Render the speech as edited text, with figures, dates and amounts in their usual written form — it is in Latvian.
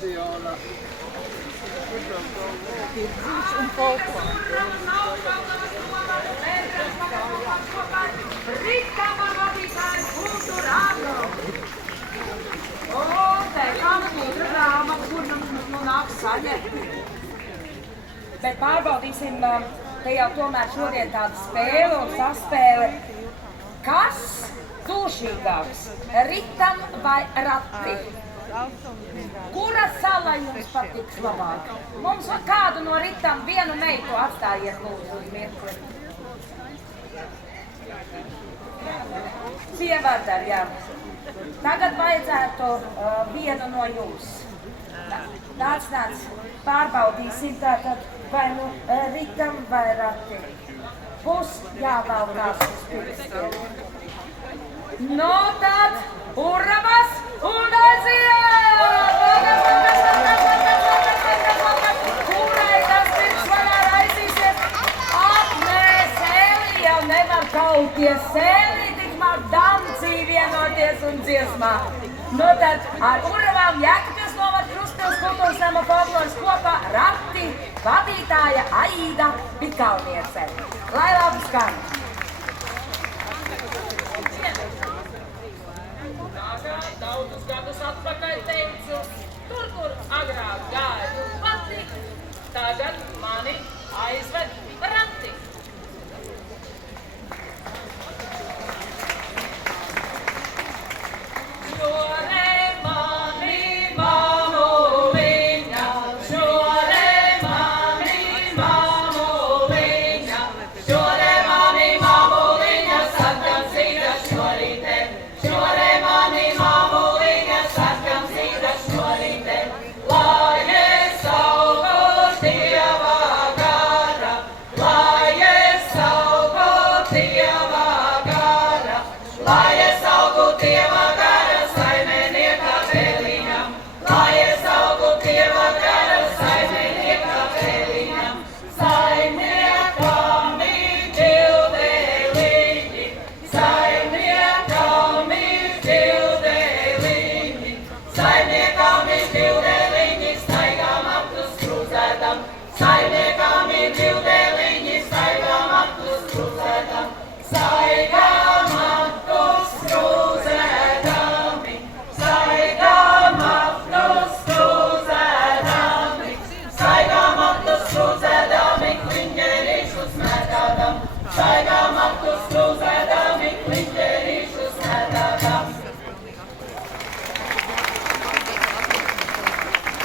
Viola. Tirdziņš un folklore. Ritama vadītājs būtu rāma. O, te kāda būtu rāma, kur nu nāk saņemt. Bet pārbaudīsim, te jau tomēr šodien tāda spēle un saspēle. Kas dūšīgāks, ritam vai rati? Kura sala jums patiks labāk? Mums kādu no ritam vienu meitu atstājiet lūdzu uz mirkli. Sievardar, jā. Tagad vajadzētu vienu no jums. Nāc, pārbaudīsim tātad vai nu ritam vai rati. Būs jāvalkās uz pirkstiem. No tad, urabas un aiziet! Kurai tas pirksvarā raisīsies? Nē, sēlī jau nevar kauties. Sēlī tikmēr dancī vienoties un dziesmā. No tad ar urabām Jēkabpils novada Krustpils kultūras nama folkloras kopā rati vadītāja Aida Bikalniece. Lai labi skan! Daudzus gadus atpakaļ teicu, tur agrāk gāju patikt, tagad mani aizved